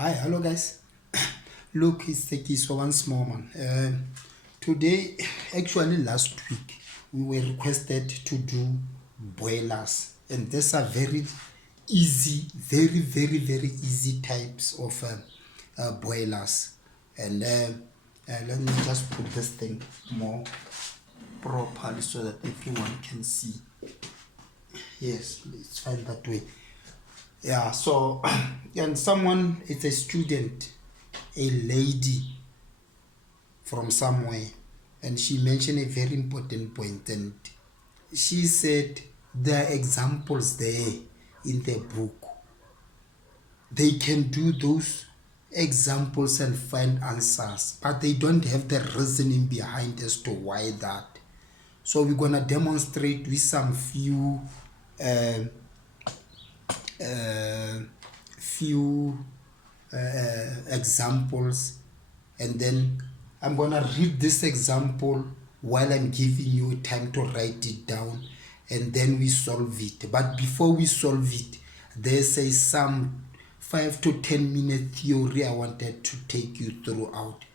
Hi, hello guys. Look, it's the Kiso one small man. Today, actually last week, we were requested to do boilers, and these are very easy, very easy types of boilers. And let me just put this thing more properly so that everyone can see. Yes, it's fine that way. Yeah, so and someone, it's a student, a lady from somewhere, and she mentioned a very important point, and she said there are examples there in the book. They can do those examples and find answers, but they don't have the reasoning behind as to why that. So we're gonna demonstrate with some few examples, and then I'm gonna read this example while I'm giving you time to write it down, and then we solve it. But before we solve it, there's a some 5 to 10 minute theory I wanted to take you throughout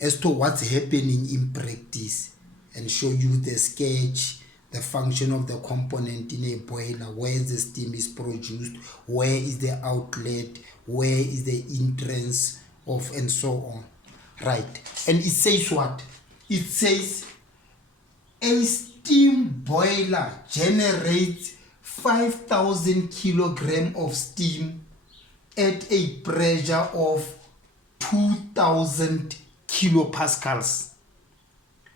as to what's happening in practice, and show you the sketch, the function of the component in a boiler, where the steam is produced, where is the outlet, where is the entrance of, and so on. Right. And it says what? It says a steam boiler generates 5,000 kilogram of steam at a pressure of 2,000 kilopascals.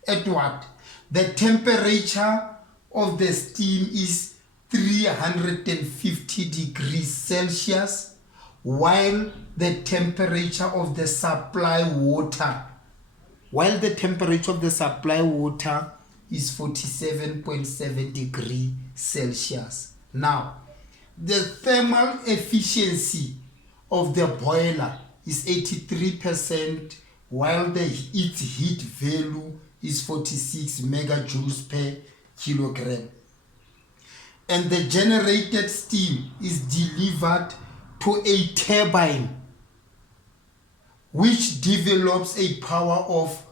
At what? The temperature of the steam is 350 degrees Celsius, while the temperature of the supply water is 47.7 degrees Celsius. Now, the thermal efficiency of the boiler is 83%, while its heat value is 46 megajoules per kilogram. And the generated steam is delivered to a turbine, which develops a power of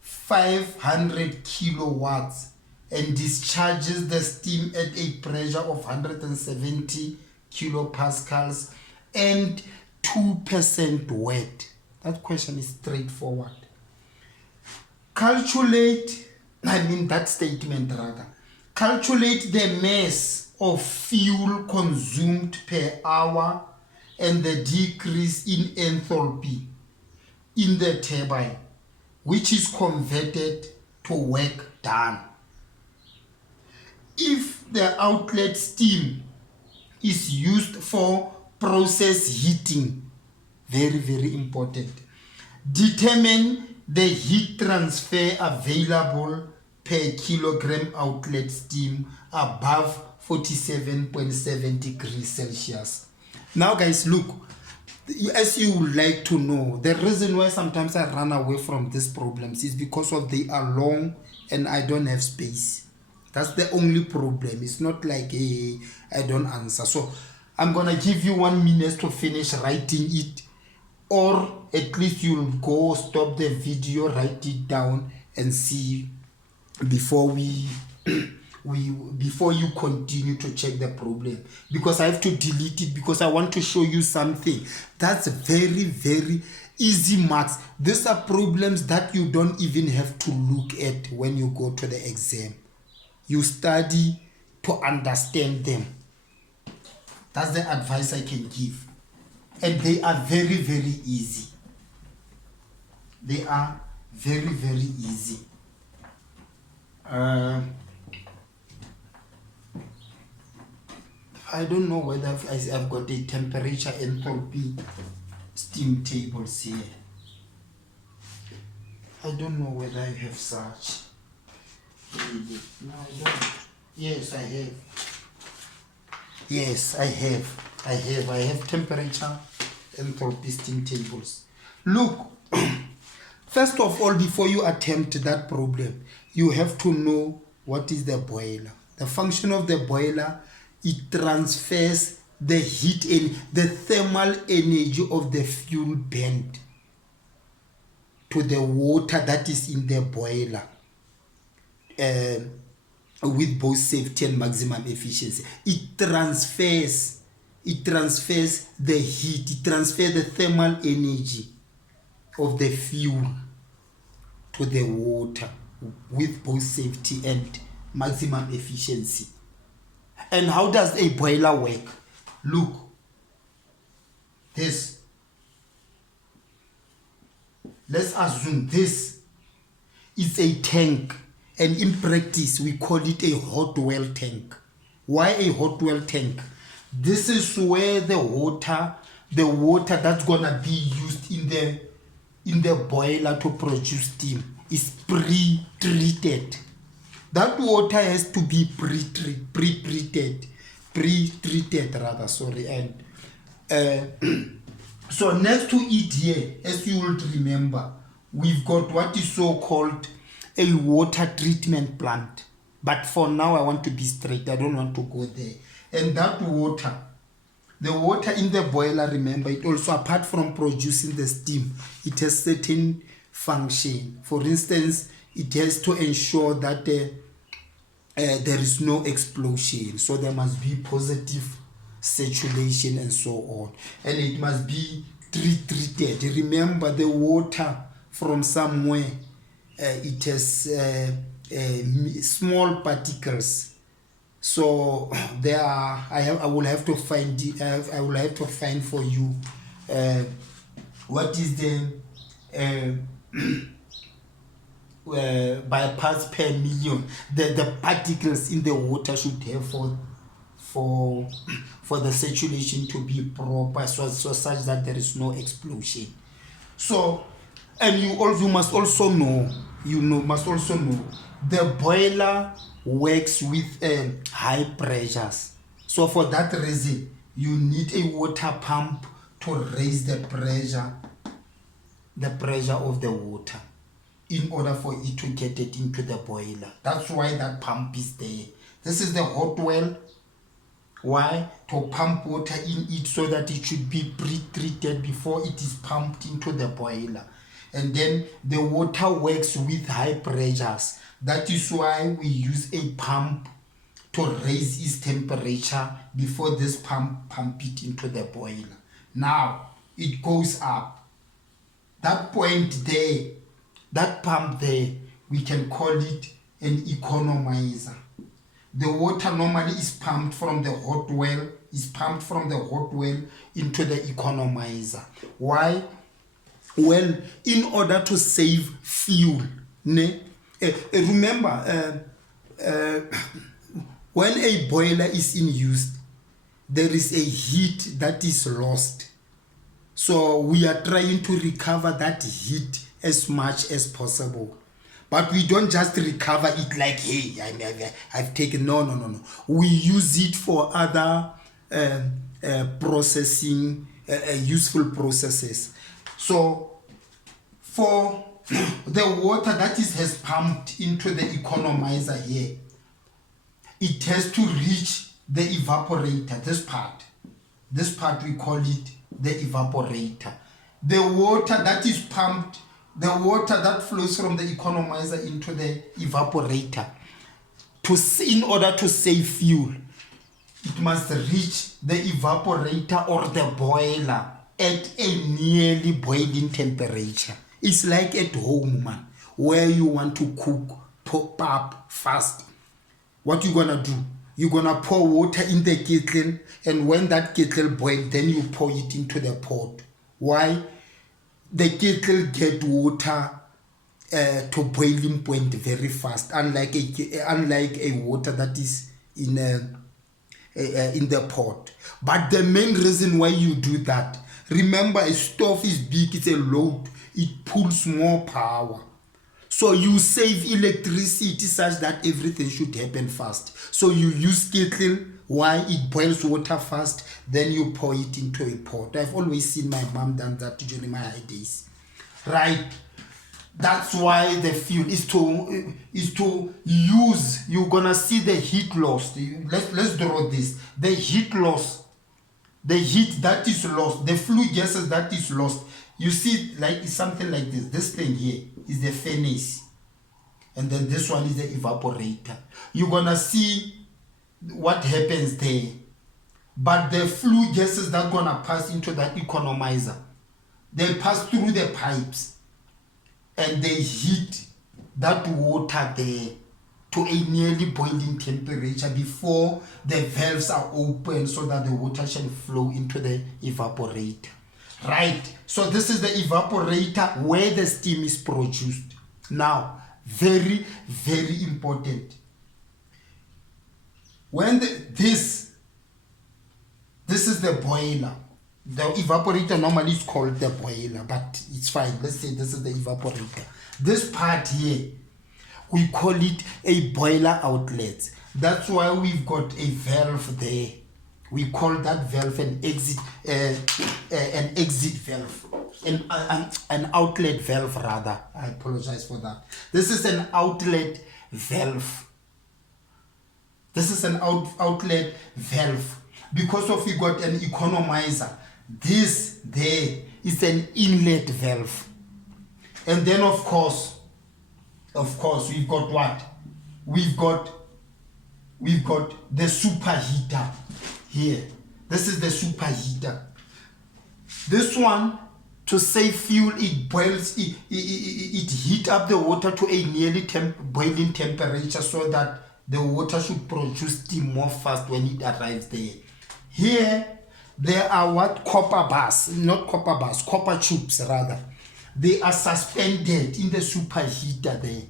500 kilowatts and discharges the steam at a pressure of 170 kilopascals and 2% wet. That question is straightforward. Calculate the mass of fuel consumed per hour and the decrease in enthalpy in the turbine, which is converted to work done. If the outlet steam is used for process heating, very important, determine the heat transfer available per kilogram outlet steam above 47.7 degrees Celsius. Now guys, look, as you would like to know, the reason why sometimes I run away from these problems is because of they are long and I don't have space. That's the only problem. It's not like I don't answer. So I'm gonna give you 1 minute to finish writing it, or at least you'll go stop the video, write it down, and see before before you continue to check the problem, because I have to delete it, because I want to show you something that's very easy marks. These are problems that you don't even have to look at when you go to the exam. You study to understand them. That's the advice I can give. And they are very easy. They are very easy. I don't know whether I've got a temperature enthalpy steam tables here. I don't know whether I have such. No, I don't. Yes, I have. Yes, I have temperature enthalpy steam tables. Look, first of all, before you attempt that problem, you have to know what is the boiler. The function of the boiler, it transfers the heat and the thermal energy of the fuel burnt to the water that is in the boiler with both safety and maximum efficiency. It transfers the heat, it transfers the thermal energy of the fuel to the water with both safety and maximum efficiency. And how does a boiler work? Look, this. Let's assume this is a tank, and in practice we call it a hot well tank. Why a hot well tank? This is where the water that's gonna be used in the boiler to produce steam is pre-treated. That water has to be pre-treated, and so next to it here, as you will remember, we've got what is so called a water treatment plant. But for now, I want to be straight. I don't want to go there. And that water, the water in the boiler, remember, it also, apart from producing the steam, it has certain function. For instance, it has to ensure that there is no explosion. So there must be positive circulation and so on, and it must be treated. Remember, the water from somewhere, it has small particles, so there are I will have to find for you what is the by parts per million the particles in the water should have for the circulation to be proper, so such that there is no explosion. So, and you must also know the boiler works with high pressures. So for that reason, you need a water pump to raise the pressure of the water in order for it to get it into the boiler. That's why that pump is there. This is the hot well. Why? To pump water in it so that it should be pre-treated before it is pumped into the boiler. And then the water works with high pressures. That is why we use a pump to raise its temperature before this pump it into the boiler. Now, it goes up. That point there, that pump there, we can call it an economizer. The water normally is pumped from the hot well, into the economizer. Why? Well, in order to save fuel. Remember, when a boiler is in use, there is a heat that is lost. So we are trying to recover that heat as much as possible. But we don't just recover it like, hey, I've taken, no. We use it for other processing, useful processes. So for the water that has pumped into the economizer here, it has to reach the evaporator, this part we call it the evaporator. The water that is pumped, the water that flows from the economizer into the evaporator, in order to save fuel, it must reach the evaporator or the boiler at a nearly boiling temperature. It's like at home, man, where you want to cook pop up fast. What you gonna do? You're gonna pour water in the kettle, and when that kettle boils, then you pour it into the pot. Why? The kettle get water to boiling point very fast, unlike a water that is in the pot. But the main reason why you do that, remember, a stove is big, it's a load, it pulls more power. So you save electricity such that everything should happen fast. So you use kettle, why? It boils water fast, then you pour it into a pot. I've always seen my mom done that during my high days. Right? That's why the fuel is to use. You're gonna see the heat loss. Let's draw this. The heat loss the heat that is lost, the flue gases that is lost, you see, like it's something like this. This thing here is the furnace, and then this one is the evaporator. You're gonna see what happens there. But the flue gases that gonna pass into that economizer, they pass through the pipes and they heat that water there to a nearly boiling temperature before the valves are open so that the water shall flow into the evaporator. Right, so this is the evaporator where the steam is produced. Now, very, very important. When this is the boiler. The evaporator normally is called the boiler, but it's fine. Let's say this is the evaporator. This part here, we call it a boiler outlet. That's why we've got a valve there. We call that valve an exit valve, an outlet valve rather. I apologize for that. This is an outlet valve. This is an outlet valve. Because of we got an economizer, this there is an inlet valve. And then of course, we've got what? We've got the superheater here. This is the superheater. This one, to save fuel, it boils, it heat up the water to a nearly boiling temperature so that the water should produce steam more fast when it arrives there. Here, there are what? Copper tubes rather. They are suspended in the superheater there.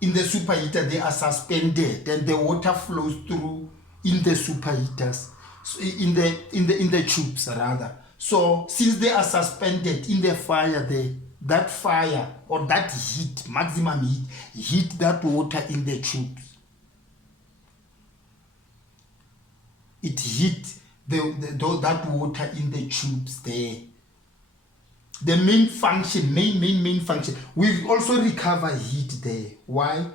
In the superheater, they are suspended and the water flows through in the superheaters, so in the tubes rather. So since they are suspended in the fire there, that fire or that heat, maximum heat that water in the tubes. It heat that water in the tubes there. The main function, main function, we also recover heat there. Why?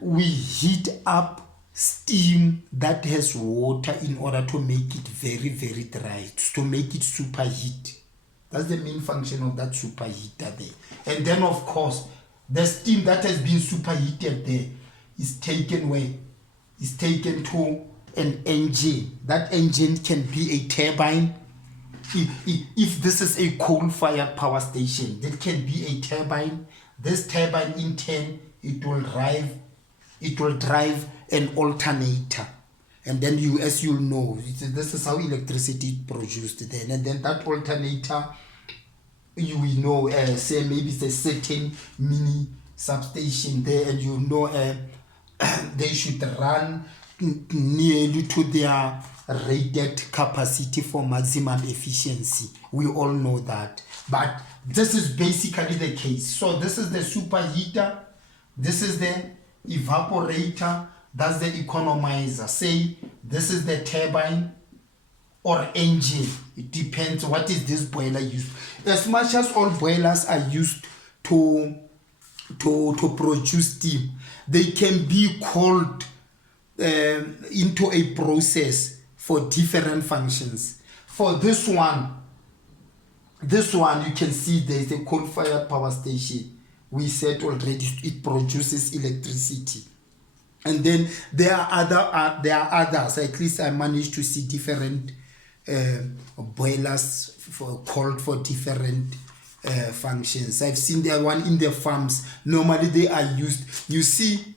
We heat up steam that has water in order to make it very, very dry, to make it superheat. That's the main function of that superheater there. And then of course, the steam that has been superheated there is taken where? Is taken to an engine. That engine can be a turbine. If this is a coal-fired power station, that can be a turbine. This turbine in turn, it will drive an alternator. And then as you know, this is how electricity is produced then. And then that alternator, you know, say maybe it's a certain mini substation there, and you know they should run nearly to their rated capacity for maximum efficiency. We all know that. But this is basically the case. So this is the superheater. This is the evaporator. That's the economizer. Say this is the turbine or engine. It depends what is this boiler used. As much as all boilers are used to produce steam, they can be called into a process for different functions. For this one you can see there is a coal-fired power station. We said already it produces electricity. And then there are others. At least I managed to see different boilers called for different functions. I've seen the one in the farms. Normally they are used. You see,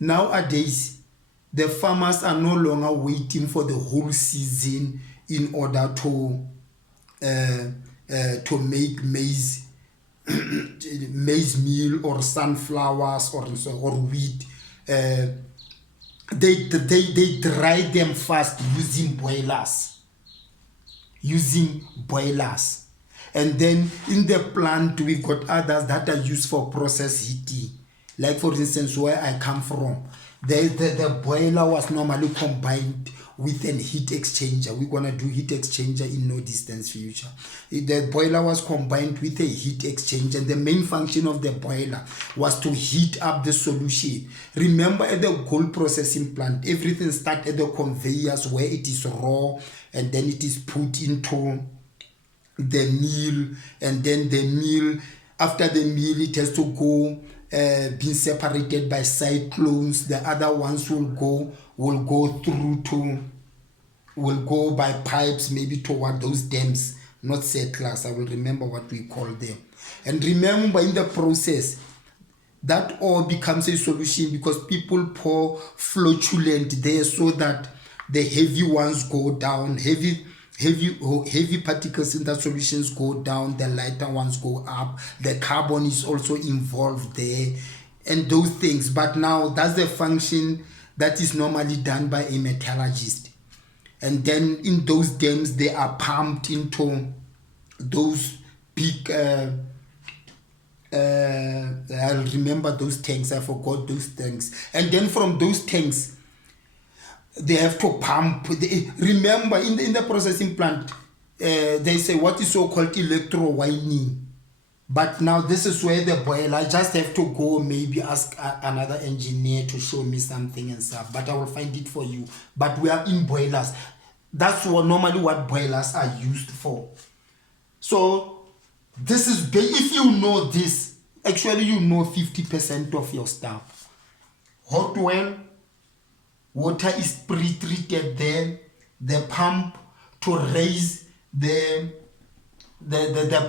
nowadays the farmers are no longer waiting for the whole season in order to make maize meal or sunflowers or wheat. They dry them fast using boilers. And then in the plant we've got others that are used for process heating. Like for instance, where I come from, The boiler was normally combined with an heat exchanger. We're gonna do heat exchanger in no distance future. The boiler was combined with a heat exchanger, and the main function of the boiler was to heat up the solution. Remember, at the gold processing plant, everything starts at the conveyors where it is raw, and then it is put into the mill, and then the mill, after the mill, it has to go being separated by cyclones. The other ones will go by pipes, maybe toward those dams, not settlers. I will remember what we call them. And remember, in the process, that all becomes a solution because people pour flocculant there so that the heavy ones go down, heavy particles in the solutions go down, the lighter ones go up, the carbon is also involved there, and those things. But now that's the function that is normally done by a metallurgist. And then in those dams, they are pumped into those big I'll remember those tanks, I forgot those tanks. And then from those tanks, they have to pump. Remember, in the processing plant, they say what is so-called electro-winding. But now this is where the boiler, I just have to go maybe ask another engineer to show me something and stuff. But I will find it for you. But we are in boilers. That's normally what boilers are used for. So this is, if you know this, actually you know 50% of your stuff. Hot well, water is pre-treated there, the pump to raise the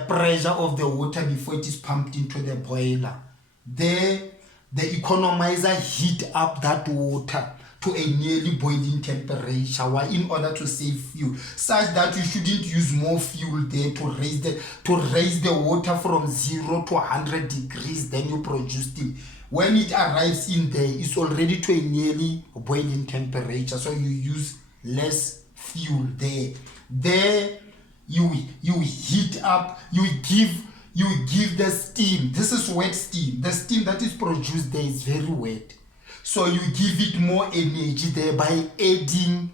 pressure of the water before it is pumped into the boiler. There, the economizer heat up that water to a nearly boiling temperature in order to save fuel, such that you shouldn't use more fuel there to raise the water from 0 to 100 degrees. Then you produce steam. When it arrives in there, it's already to a nearly boiling temperature, so you use less fuel there. There you heat up, you give the steam. This is wet steam. The steam that is produced there is very wet, so you give it more energy there by adding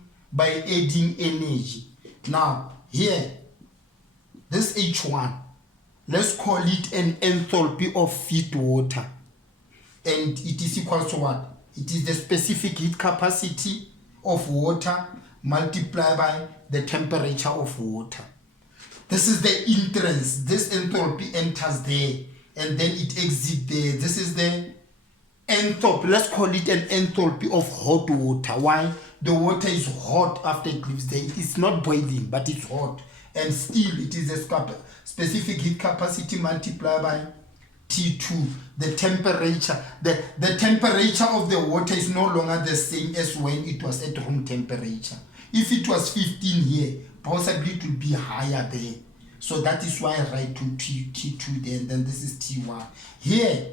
energy. Now here, this H1, let's call it an enthalpy of feed water, and it is equal to what? It is the specific heat capacity of water multiplied by the temperature of water. This is the entrance. This enthalpy enters there, and then it exits there. This is the enthalpy. Let's call it an enthalpy of hot water. Why? The water is hot after it leaves there. It's not boiling, but it's hot. And still, it is a specific heat capacity multiplied by T2. The temperature. The temperature of the water is no longer the same as when it was at room temperature. If it was 15 here, possibly it will be higher there. So that is why I write to T2 there, and then this is T1. Here,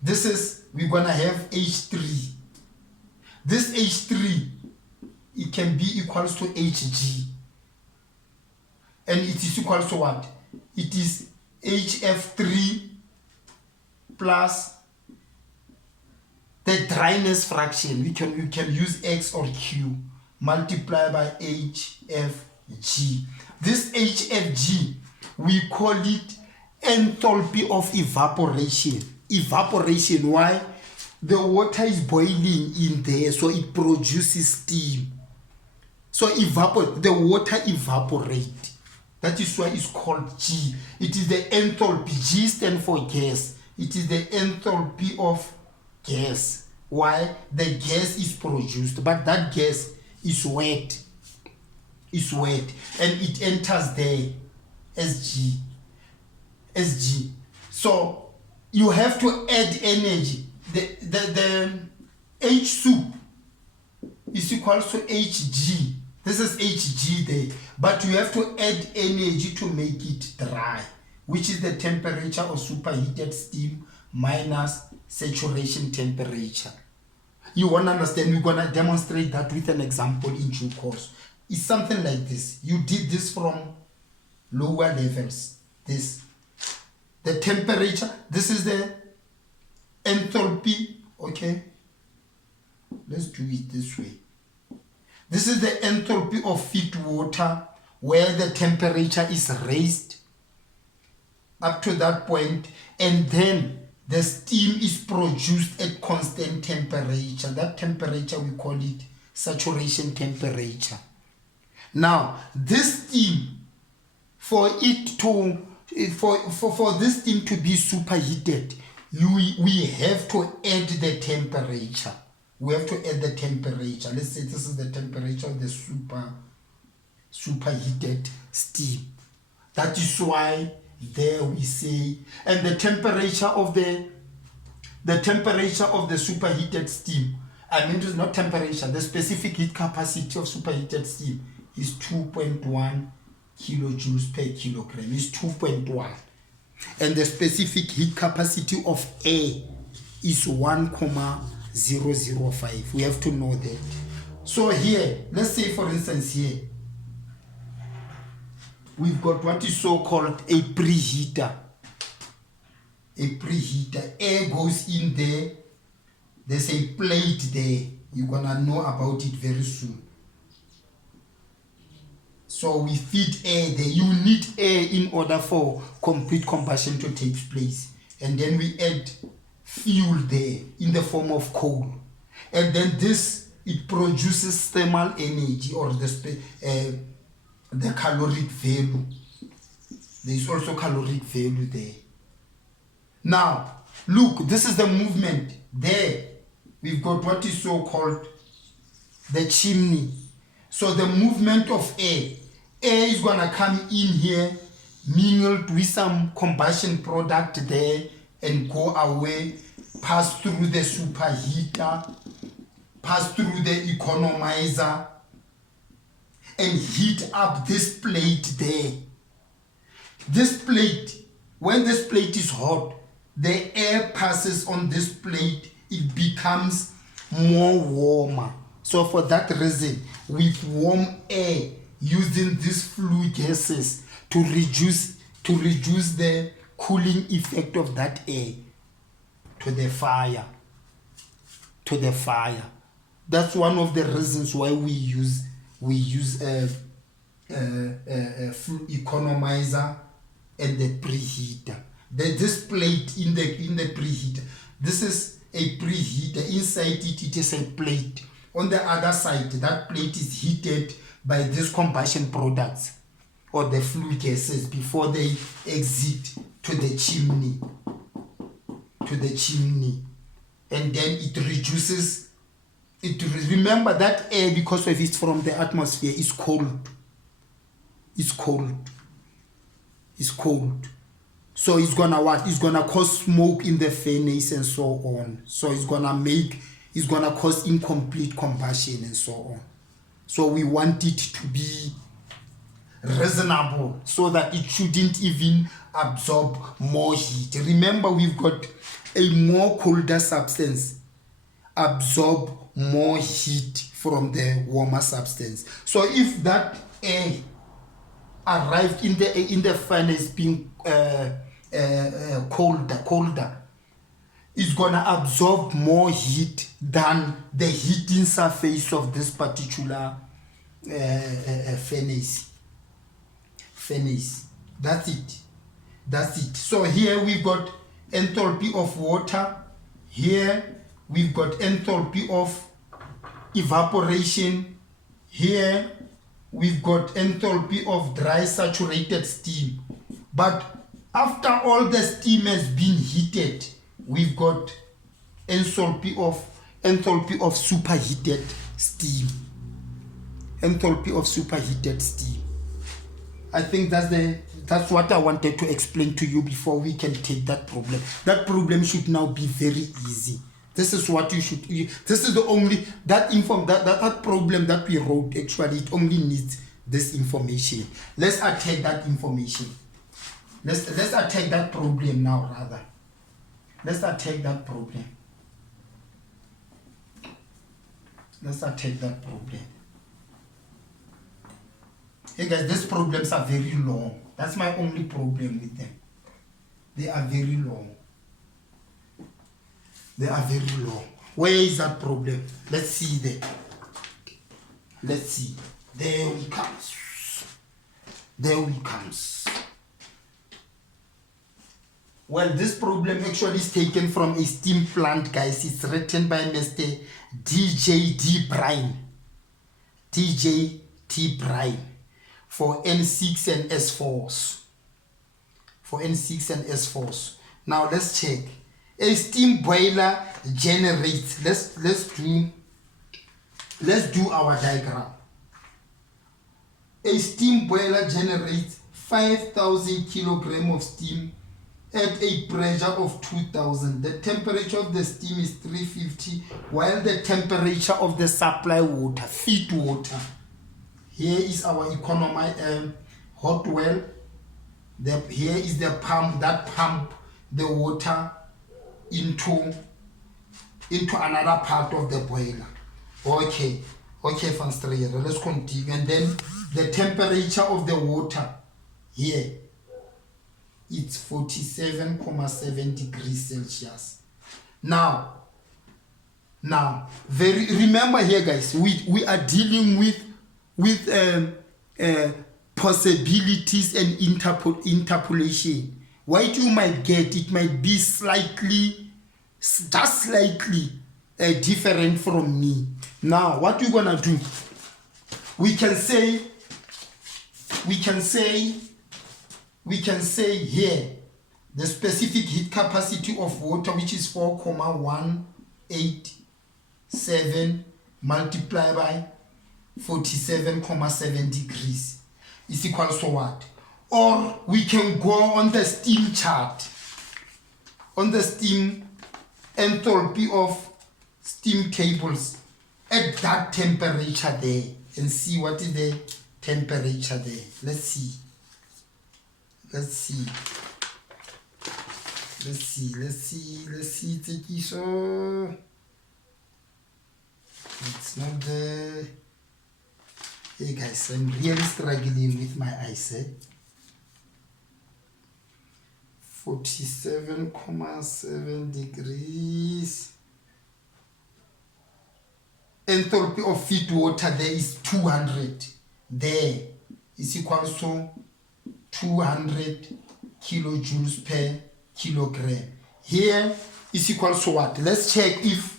this is, we're going to have H3. This H3, it can be equals to Hg. And it is equal to what? It is HF3 plus the dryness fraction. We can use X or Q multiplied by HFG. This HFG, we call it enthalpy of evaporation. Evaporation, why? The water is boiling in there, so it produces steam. So the water evaporates. That is why it's called G. It is the enthalpy. G stands for gas. It is the enthalpy of gas. Why? The gas is produced, but that gas is wet. It's wet, and it enters there as G. So you have to add energy. The H soup is equal to Hg. This is Hg there, but you have to add energy to make it dry, which is the temperature of superheated steam minus saturation temperature. You want to understand? We're going to demonstrate that with an example in due course. It's something like this. You did this from lower levels. The temperature, this is the enthalpy, okay? Let's do it this way. This is the enthalpy of feed water where the temperature is raised up to that point, and then the steam is produced at constant temperature. That temperature, we call it saturation temperature. Now, this steam, for this steam to be superheated, we have to add the temperature. We have to add the temperature. Let's say this is the temperature of the superheated steam. That is why there we say, and the temperature of the superheated steam, I mean, it's not temperature, the specific heat capacity of superheated steam is 2.1 kilojoules per kilogram. Is 2.1, and the specific heat capacity of air is 1,005. We have to know that. So here, let's say for instance here, we've got what is so called a preheater. A preheater. Air goes in there. There's a plate there. You're gonna know about it very soon. So we feed air there. You need air in order for complete combustion to take place. And then we add fuel there in the form of coal. And then it produces thermal energy, or the caloric value. There is also caloric value there. Now, look, this is the movement. There, we've got what is so called the chimney. So the movement of air is going to come in here, mingled with some combustion product there, and go away, pass through the superheater, pass through the economizer, and heat up this plate there. This plate, when this plate is hot, the air passes on this plate, it becomes more warmer. So for that reason, with warm air, using these flue gases to reduce the cooling effect of that air to the fire. That's one of the reasons why we use a flue economizer and the preheater. This plate in the preheater, this is a preheater. Inside it is a plate. On the other side, that plate is heated by these combustion products or the flue gases before they exit to the chimney. And then it reduces. Remember that air, because of it's from the atmosphere, is cold. It's cold. So it's gonna what? It's gonna cause smoke in the furnace and so on. So it's gonna cause incomplete combustion and so on. So we want it to be reasonable so that it shouldn't even absorb more heat. Remember, we've got a more colder substance absorb more heat from the warmer substance. So if that air arrived in the furnace being colder, it's gonna absorb more heat than the heating surface of this particular furnace. That's it. So here we've got enthalpy of water. Here we've got enthalpy of evaporation. Here we've got enthalpy of dry saturated steam. But after all the steam has been heated, we've got enthalpy of superheated steam. I think that's what I wanted to explain to you before we can take that problem. That problem should now be very easy. This is what you should. This is the only that problem that we wrote. Actually, it only needs this information. Let's attack that information. Let's attack that problem now. Rather, let's attack that problem. Hey guys, these problems are very long. That's my only problem with them. They are very long. Where is that problem? Let's see there. Let's see. There we comes. There we comes. Well, this problem actually is taken from a steam plant, guys. It's written by Mr. D.J.D. Bryan. D.J.T. Bryan for N6 and S4s. For N6 and S4s. Now let's check. A steam boiler generates. Let's do our diagram. A steam boiler generates 5,000 kilograms of steam at a pressure of 2,000. The temperature of the steam is 350, while the temperature of the supply water, feed water, here is our economy hot well. Here is the pump that pump the water into another part of the boiler. Okay, van Stryer, let's continue. And then the temperature of the water here, it's 47.7 degrees Celsius. Now, remember here, guys, we are dealing with possibilities and interpolation. What you might get, it might be just slightly different from me. Now, what you're gonna do? We can say here the specific heat capacity of water, which is 4,187 multiplied by 47.7 degrees is equal to what? Or we can go on the steam chart, on the steam enthalpy of steam tables at that temperature there and see what is the temperature there. Let's see. So it's not there. Hey guys, I'm really struggling with my eyes. 47.7 degrees. Enthalpy of feed water there is 200. There is equal to 200 kilojoules per kilogram. Here is equal to what? Let's check if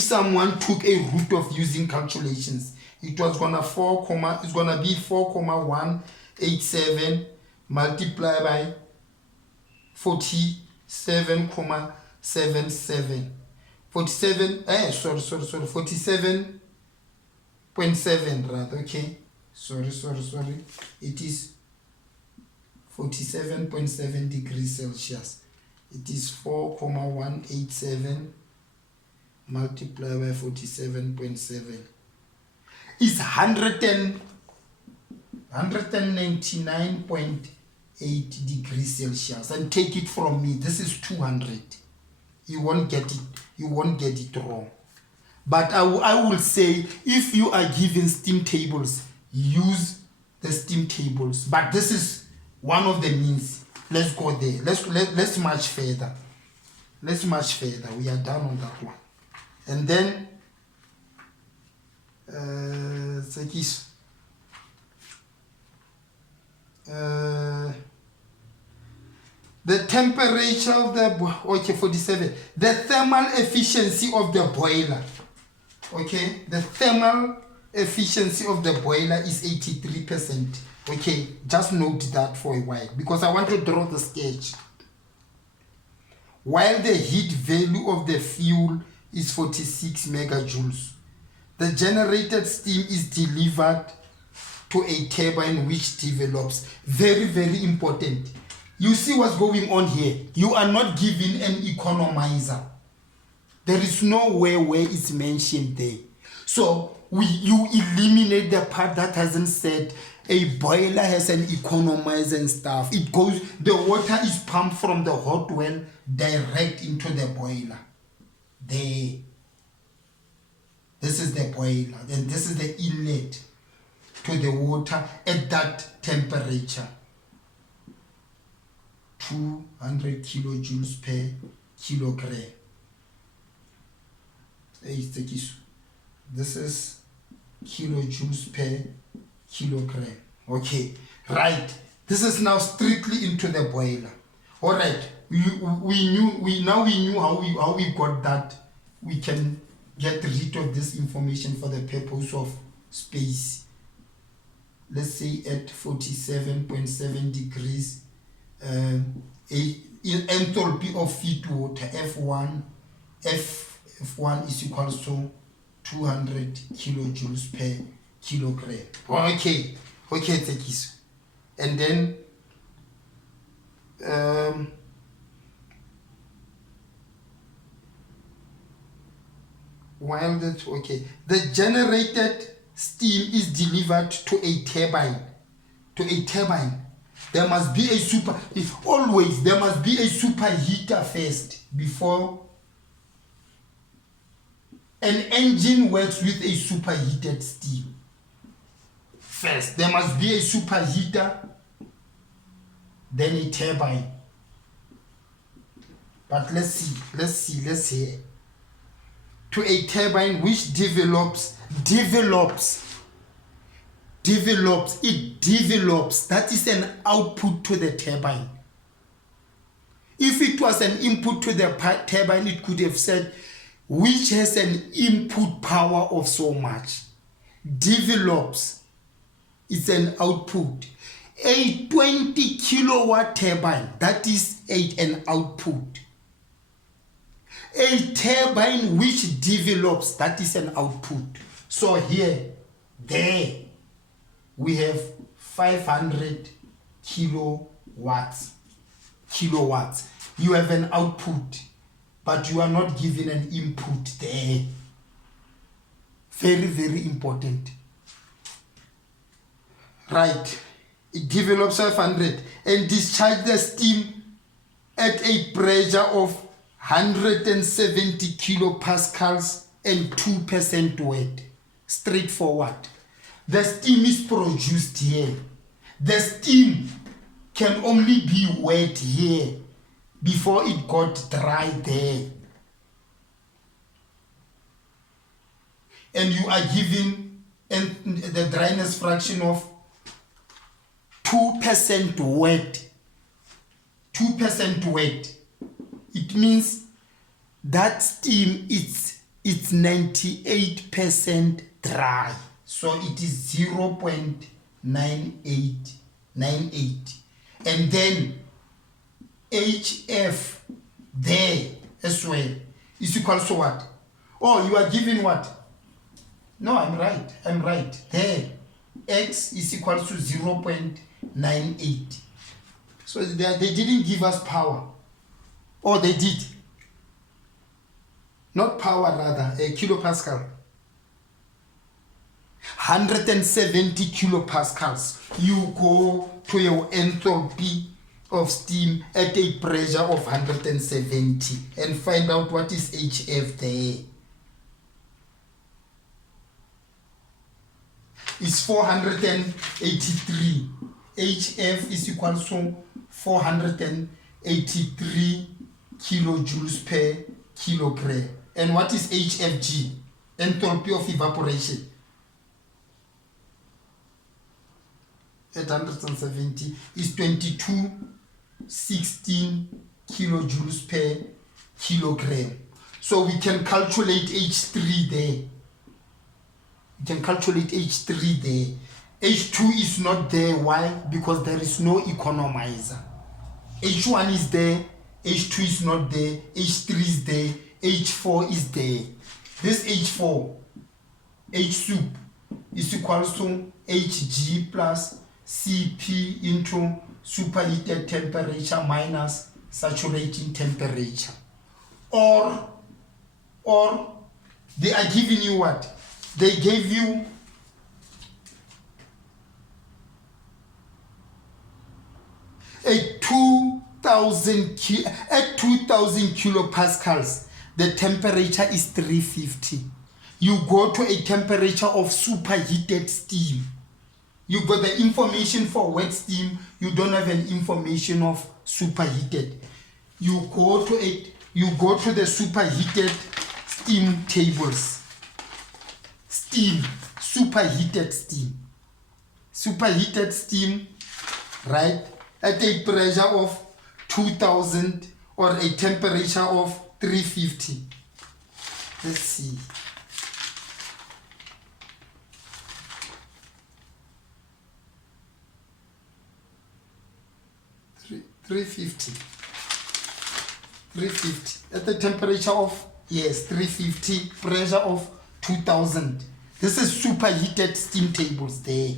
someone took a root of using calculations. It was gonna be 4,187 multiplied by 47.7. 47.7 rather, okay. Sorry. It is 47.7 degrees Celsius. It is 4,187 multiplied by 47.7. Is 199.8 degrees Celsius. And take it from me, this is 200. You won't get it wrong. But I will say, if you are given steam tables, use the steam tables. But this is one of the means. Let's go there. Let's march further. We are done on that one. And then the temperature of the 47. The thermal efficiency of the boiler. Okay, the thermal efficiency of the boiler is 83%. Okay, just note that for a while because I want to draw the sketch. While the heat value of the fuel is 46 megajoules, the generated steam is delivered to a turbine which develops. Very, very important. You see what's going on here? You are not given an economizer. There is nowhere where it's mentioned there. So you eliminate the part that hasn't said a boiler has an economizer and stuff. The water is pumped from the hot well direct into the boiler. This is the boiler, and this is the inlet to the water at that temperature. 200 kilojoules per kilogram. This is kilojoules per kilogram. Okay, right. This is now strictly into the boiler. All right. We knew how we got that. We can get rid of this information for the purpose of space. Let's say at 47.7 degrees, enthalpy of feed water F1 is equal to 200 kilojoules per kilogram. Okay, thank you. And then the generated steam is delivered to a turbine. There must be a superheater first before an engine works with a superheated steam. First, there must be a superheater, then a turbine. But let's see. To a turbine which develops. That is an output to the turbine. If it was an input to the turbine, it could have said, which has an input power of so much. Develops. It's an output. A 20 kilowatt turbine, that is an output. A turbine which develops, that is an output. So there, we have 500 kilowatts. You have an output, but you are not given an input there. Very, very important. Right. It develops 500 and discharges the steam at a pressure of 170 kilopascals and 2% weight. Straightforward. The steam is produced here. The steam can only be wet here before it got dry there. And you are given the dryness fraction of 2% wet. 2% wet. It means that steam it's 98% dry. So it is 0.9898. And then HF there as well is equal to what? Oh, you are given what? No, I'm right. There, X is equal to 0.98. So they didn't give us power. Oh, they did. Not power, rather, a kilopascal. 170 kilopascals. You go to your enthalpy of steam at a pressure of 170 and find out what is HF there. It's 483. HF is equal to 483 kilojoules per kilogram. And what is HFG? Enthalpy of evaporation. At 170 is 2216 kilojoules per kilogram. So we can calculate H3 there. H2 is not there. Why? Because there is no economizer. H1 is there, H2 is not there, H3 is there, H4 is there. This H4, H soup, is equal to Hg plus Cp into superheated temperature minus saturating temperature. Or they are giving you what? They gave you at 2000 kilopascals, the temperature is 350. You go to a temperature of superheated steam. You got the information for wet steam, you don't have an information of superheated. You go to you go to the superheated steam tables. Steam, superheated steam. Superheated steam, right, at a pressure of 2000 or a temperature of 350. Let's see. 350. 350 at the temperature of, yes, 350, pressure of 2000. This is superheated steam tables there.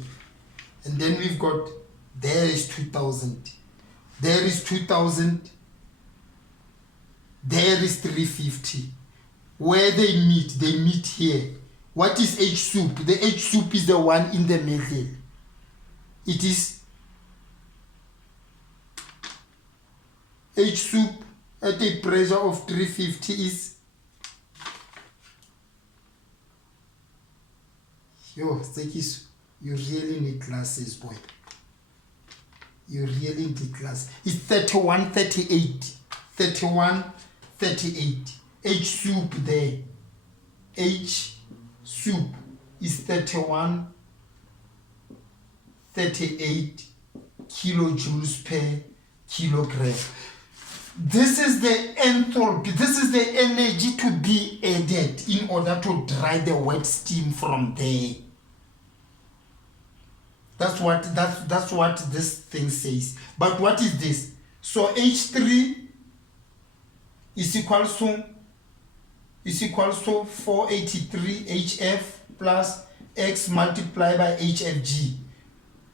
And then we've got, there is 2000. There is 2000. There is 350. Where they meet here. What is H soup? The H soup is the one in the middle. It is H soup at a pressure of 350 is, yo, Zekis, you really need glasses, boy. You really need glasses. It's 3138. 3138. H soup there. H soup is 3138 kilojoules per kilogram. This is the enthalpy, this is the energy to be added in order to dry the wet steam from there. That's what this thing says. But what is this? So H3 is equals to 483 HF plus X multiplied by HFG.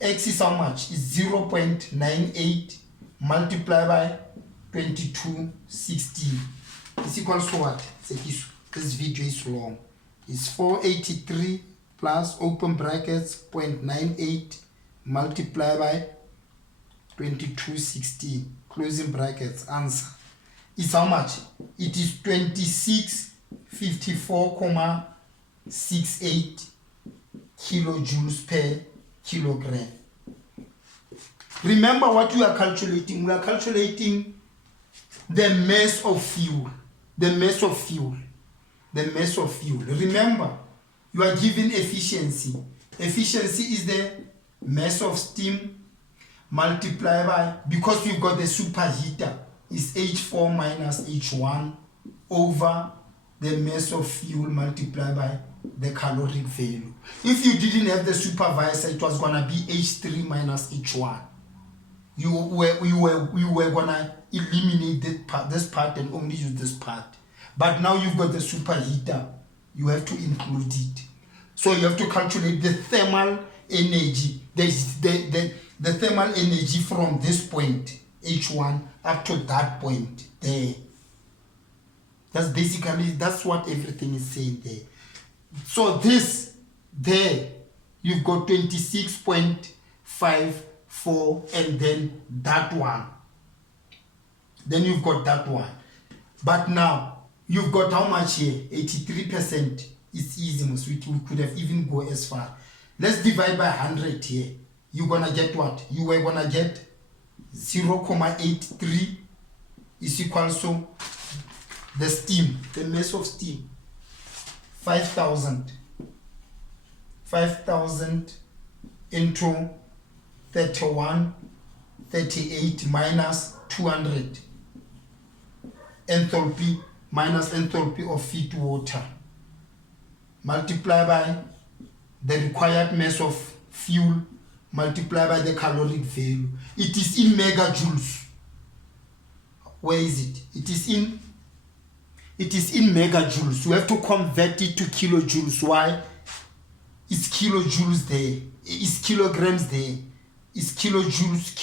X is how much? Is 0.98 multiplied by 2260. Is equals to what? This video is long. It's 483 plus open brackets 0.98 multiplied by 2260 closing brackets. Answer is how much? It is 2654.68 kilojoules per kilogram. Remember what we are calculating. We are calculating the mass of fuel. The mass of fuel. The mass of fuel. Remember, you are given efficiency. Efficiency is the mass of steam multiplied by, because you've got the superheater, is H4 minus H1 over the mass of fuel multiplied by the caloric value. If you didn't have the supervisor, it was gonna be H3 minus H1. You were gonna eliminate this part and only use this part. But now you've got the superheater, you have to include it. So you have to calculate the thermal energy, the thermal energy from this point, H1, up to that point there. That's what everything is saying there. So this, there, you've got 26.54 and then that one. Then you've got that one. But now, you've got how much here? 83%. It's easy, we could have even go as far. Let's divide by 100 here. You're gonna get what? You were gonna get 0.83 is equal to the steam, the mass of steam. 5,000 into 3138 minus 200. Enthalpy minus enthalpy of feed water. Multiply by the required mass of fuel, multiply by the caloric value. It is in megajoules. Where is it? It is in megajoules. You have to convert it to kilojoules. Why? It's kilojoules there. It's kilograms there. It's kilojoules,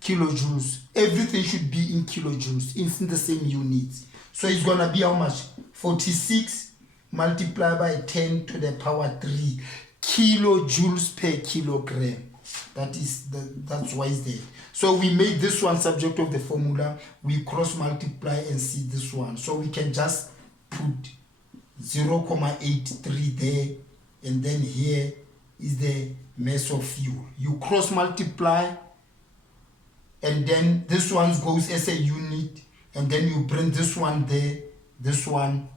kilojoules. Everything should be in kilojoules. It's in the same units. So it's gonna be how much? 46 multiplied by 10 to the power 3 kilojoules per kilogram. That's why it's there. So we made this one subject of the formula. We cross multiply and see this one. So we can just put 0.83 there, and then here is the mass of fuel. You cross multiply, and then this one goes as a unit. and then you bring this one there, this one,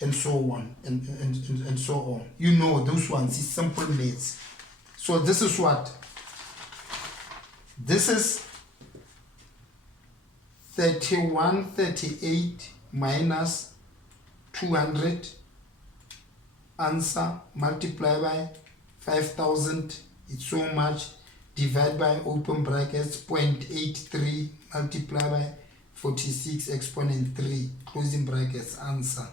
and so on, and so on. You know those ones, it's simple maths. So this is what? This is 3138 minus 200, answer, multiply by 5000, it's so much, divide by open brackets 0.83, multiply by 46 exponent 3, closing brackets, answer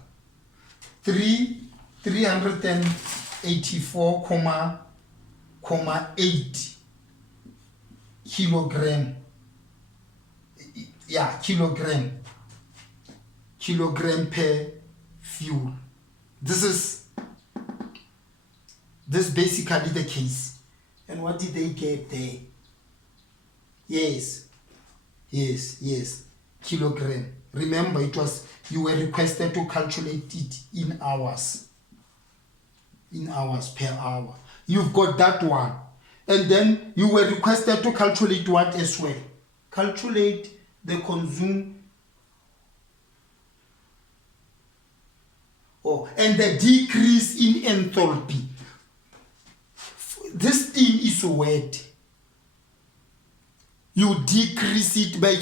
384,8 kilogram. Yeah, kilogram per fuel. This is basically the case. And what did they get there? Yes, kilogram. Remember, it was, you were requested to calculate it in hours per hour. You've got that one. And then you were requested to calculate what as well? Calculate the and the decrease in enthalpy. This thing is wet. You decrease it by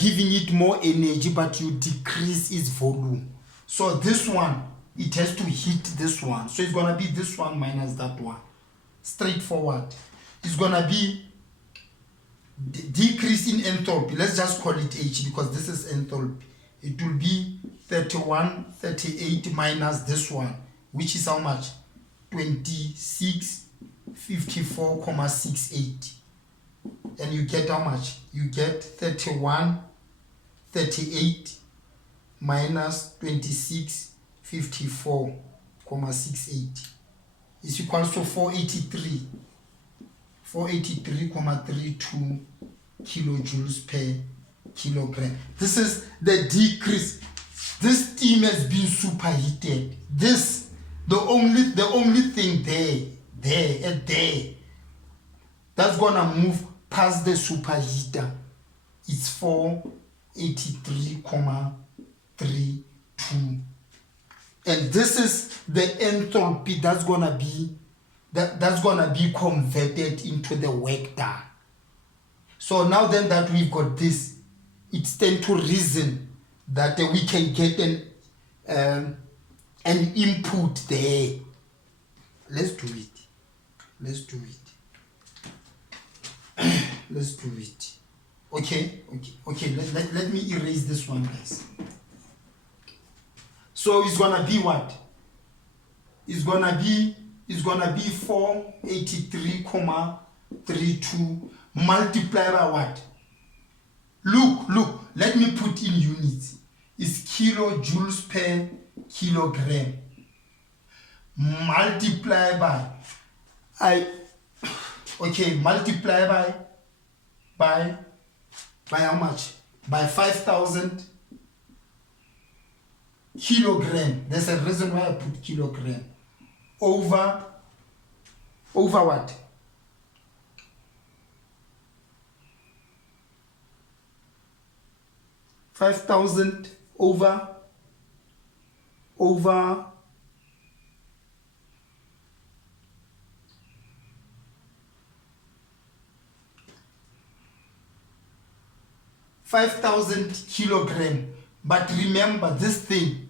giving it more energy, but you decrease its volume. So this one, it has to hit this one. So it's gonna be this one minus that one. Straightforward. It's gonna be decrease in enthalpy. Let's just call it H because this is enthalpy. It will be 3138 minus this one, which is how much? 2654,68. And you get how much? You get 3138 minus 2654,68 is equals to 483.32 kilojoules per kilogram. This is the decrease. This steam has been superheated. The only thing there that's gonna move past the superheater, it's 483.32, and this is the enthalpy that's gonna be converted into the work done. So now then that we've got this, it stands to reason that we can get an input there. Let's do it. Okay. Let me erase this one, guys. So it's gonna be what? It's gonna be 483.32 multiplied by what? Look, let me put in units. It's kilojoules per kilogram. Multiply by multiply by how much? By 5,000 kilogram. There's a reason why I put kilogram. Over what? $5,000 over 5,000 kilogram. But remember, this thing,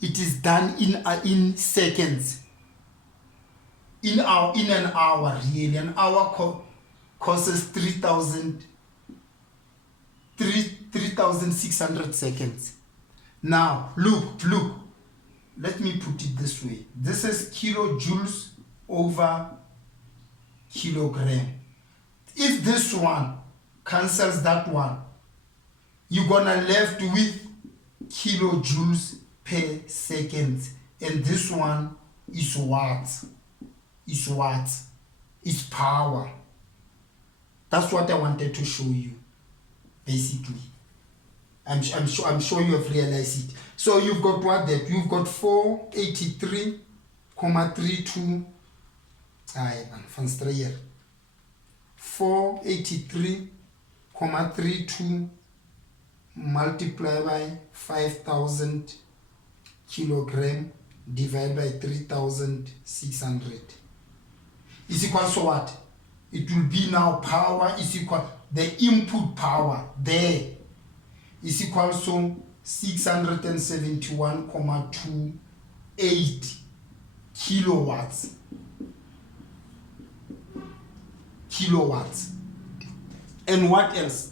it is done in seconds. In an hour, really. An hour causes 3,600 seconds. Now, look. Let me put it this way. This is kilojoules over kilogram. If this one cancels that one, you're gonna left with kilojoules per second, and this one is watts. It's power. That's what I wanted to show you, basically. I'm sure you have realized it. So you've got what? That you've got 483.32. 483.32 multiply by 5,000 kilogram divided by 3,600 is equal to what? It will be now power is equal, the input power there is equal to 671.28 kilowatts. And what else?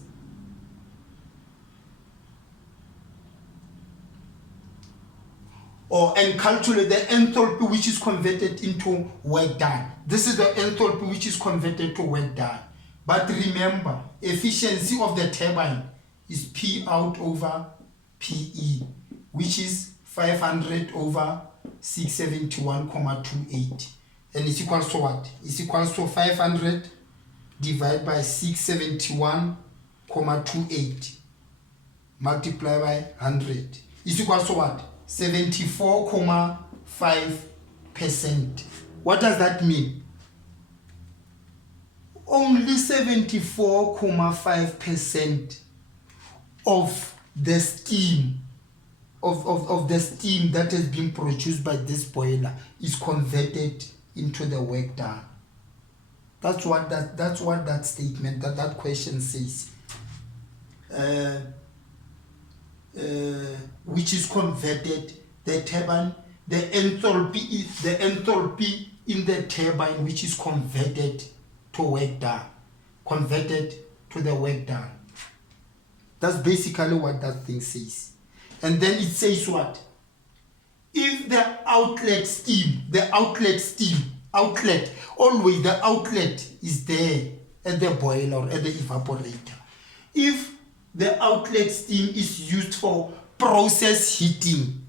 And calculate the enthalpy which is converted into work done. This is the enthalpy which is converted to work done. But remember, efficiency of the turbine is P out over PE, which is 500 over 671.28. And it's equal to what? It's equal to 500 divided by 671.28 multiplied by 100. It's equal to what? 74.5%. What does that mean? Only 74.5% of the steam of the steam that has been produced by this boiler is converted into the work done. That's what that statement, that question says. Which is converted, the turbine, the enthalpy in the turbine which is converted to work done, converted to the work done. That's basically what that thing says. And then it says what? If the outlet steam, always the outlet is there at the boiler or at the evaporator. If the outlet steam is used for process heating,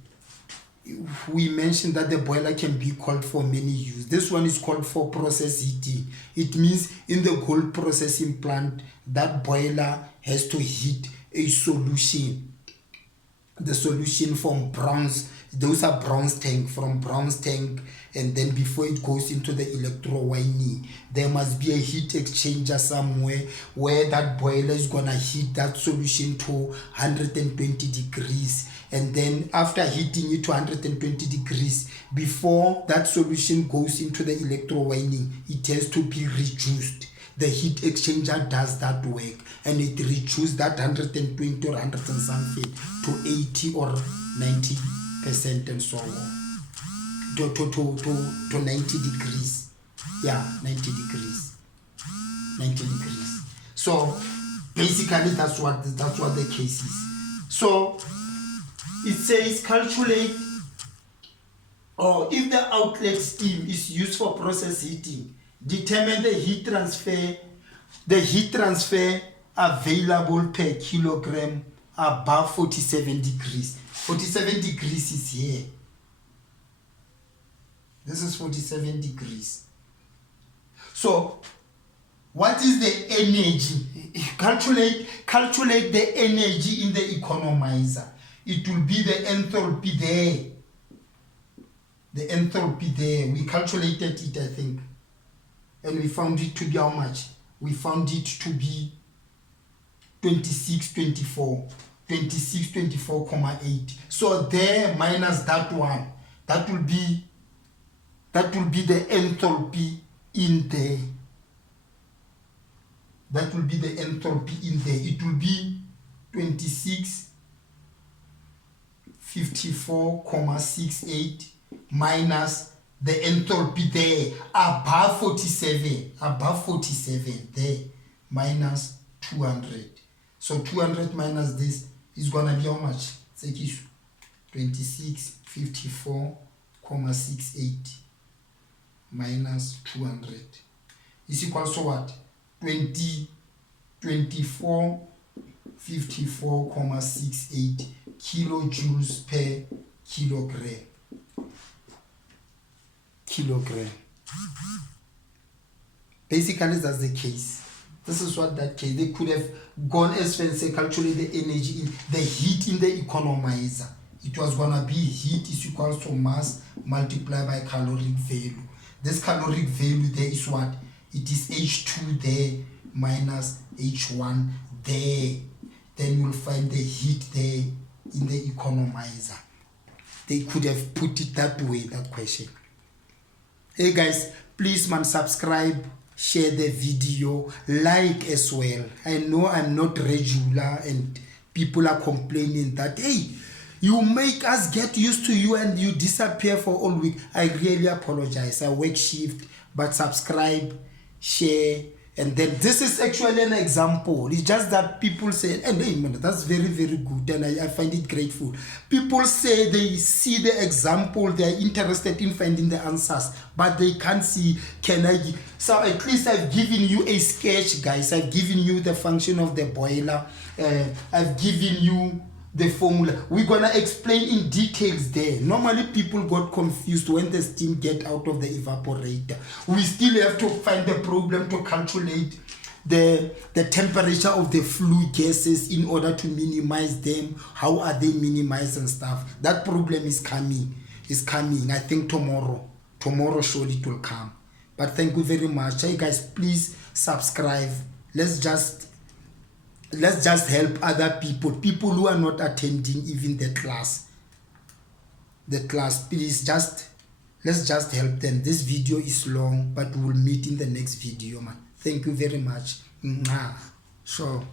we mentioned that the boiler can be called for many uses. This one is called for process heating. It means in the gold processing plant, that boiler has to heat a solution. The solution from bronze, those are bronze tank, from bronze tank, and then before it goes into the electro-winding, there must be a heat exchanger somewhere where that boiler is gonna heat that solution to 120 degrees, and then after heating it to 120 degrees, before that solution goes into the electro-winding, it has to be reduced. The heat exchanger does that work, and it reduces that 120 or 100 and something to 80 or 90% and so on. To 90 degrees. Yeah, 90 degrees. 90 degrees. So basically that's what the case is. So it says calculate, or if the outlet steam is used for process heating, determine the heat transfer available per kilogram above 47 degrees. 47 degrees is here. This is 47 degrees. So what is the energy? Calculate the energy in the economizer. It will be the enthalpy there. The enthalpy there. We calculated it, I think. And we found it to be how much? We found it to be 2624.8. So there minus that one, that will be the enthalpy in there. That will be the enthalpy in there. It will be 2654.68 minus the enthalpy there above 47 there, minus 200. So 200 minus this is gonna be how much? 2654.68 minus 200 is equal to what? 2454.68 kilojoules per kilogram. Basically that's the case. This is what that case. They could have gone as far as say calculate the energy in the heat in the economizer. It was gonna be heat is equal to mass multiplied by caloric value. This caloric value there is what? It is H2 there minus H1 there. then you'll find the heat there in the economizer. They could have put it that way, that question. Hey guys, please man, subscribe, share the video, like as well. I know I'm not regular and people are complaining that, hey, you make us get used to you and you disappear for all week. I really apologize. I work shift, but subscribe, share, and then this is actually an example. It's just that people say, and hey man, that's very, very good, and I find it grateful. People say they see the example, they're interested in finding the answers, but they can't see, can I give? So at least I've given you a sketch, guys. I've given you the function of the boiler. I've given you the formula. We're gonna explain in details there. Normally people got confused when the steam get out of the evaporator. We still have to find the problem to calculate the temperature of the flue gases in order to minimize them. How are they minimized and stuff? That problem is coming. I think tomorrow surely it will come. But thank you very much. Hey guys, please subscribe. Let's just help other people who are not attending even the class. Please let's just help them. This video is long, but we'll meet in the next video, man. Thank you very much. Sure.